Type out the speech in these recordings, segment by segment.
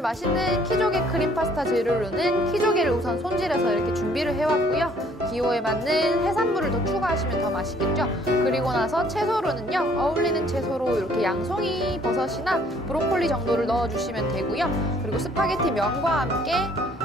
맛있는 키조개 크림 파스타 재료로는 키조개를 우선 손질해서 이렇게 준비를 해왔고요. 기호에 맞는 해산물을 더 추가하시면 더 맛있겠죠. 그리고 나서 채소로는요, 어울리는 채소로 이렇게 양송이 버섯이나 브로콜리 정도를 넣어주시면 되고요. 그리고 스파게티 면과 함께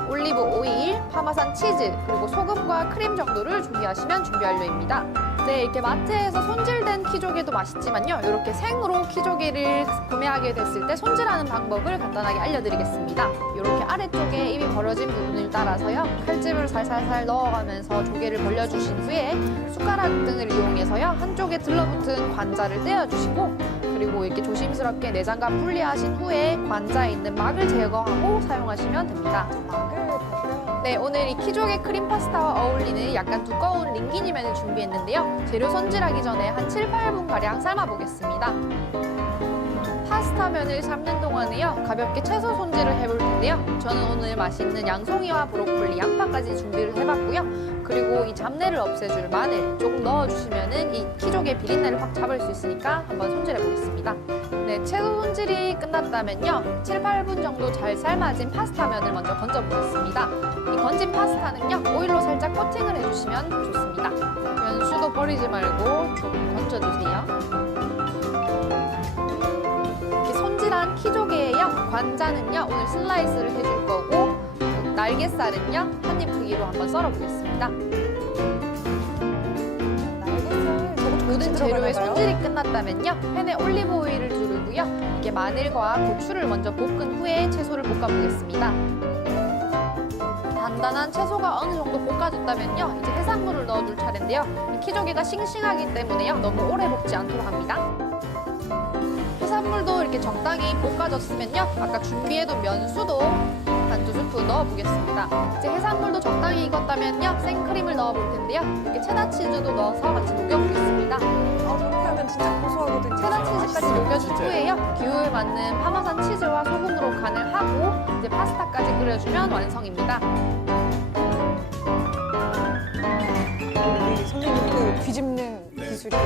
올리브 오일, 파마산 치즈, 그리고 소금과 크림 정도를 준비하시면 준비 완료입니다. 네, 이렇게 마트에서 손질된 키조개도 맛있지만요. 이렇게 생으로 키조개를 구매하게 됐을 때 손질하는 방법을 간단하게 알려드리겠습니다. 이렇게 아래쪽에 입이 벌어진 부분을 따라서요. 칼집을 살살살 넣어가면서 조개를 벌려주신 후에 숟가락 등을 이용해서요. 한쪽에 들러붙은 관자를 떼어주시고 그리고 이렇게 조심스럽게 내장과 분리하신 후에 관자에 있는 막을 제거하고 사용하시면 됩니다. 네, 오늘 이 키조개 크림 파스타와 어울리는 약간 두꺼운 링기니면을 준비했는데요. 재료 손질하기 전에 한 7, 8분가량 삶아보겠습니다. 파스타면을 삶는 동안에요. 가볍게 채소 손질을 해볼 텐데요. 저는 오늘 맛있는 양송이와 브로콜리, 양파까지 준비를 해봤고요. 그리고 이 잡내를 없애줄 마늘 조금 넣어주시면은 이 키조개 비린내를 확 잡을 수 있으니까 한번 손질해보겠습니다. 네, 채소 손질이 끝났다면요. 7, 8분 정도 잘 삶아진 파스타면을 먼저 건져보겠습니다. 이 건진 파스타는요. 오일로 살짝 코팅을 해주시면 좋습니다. 면수도 버리지 말고 조금 건져주세요. 손질한 키조개예요. 관자는요. 오늘 슬라이스를 해줄 거고 날개살은요. 한입 크기로 한번 썰어보겠습니다. 모든 재료의 손질이 끝났다면요. 팬에 올리브 오일을 두르고요. 이게 마늘과 고추를 먼저 볶은 후에 채소를 볶아보겠습니다. 단단한 채소가 어느 정도 볶아졌다면요. 이제 해산물을 넣어줄 차례인데요. 키조개가 싱싱하기 때문에요. 너무 오래 볶지 않도록 합니다. 해산물도 이렇게 적당히 볶아졌으면요. 아까 준비해둔 면수도 한 2스푼 넣어보겠습니다. 이제 해산물도 적당히 익었다면요. 생크림을 넣어볼 텐데요. 이렇게 체다 치즈도 넣어서 같이 녹여보겠습니다. 저렇게 하면 진짜 고소하거든요. 체다 치즈까지 녹여준 후에요. 기호에 맞는 파마산 치즈와 소금으로 간을 하고 이제 파스타까지 끓여주면 완성입니다. 우리 선생님 그 뒤집는 기술이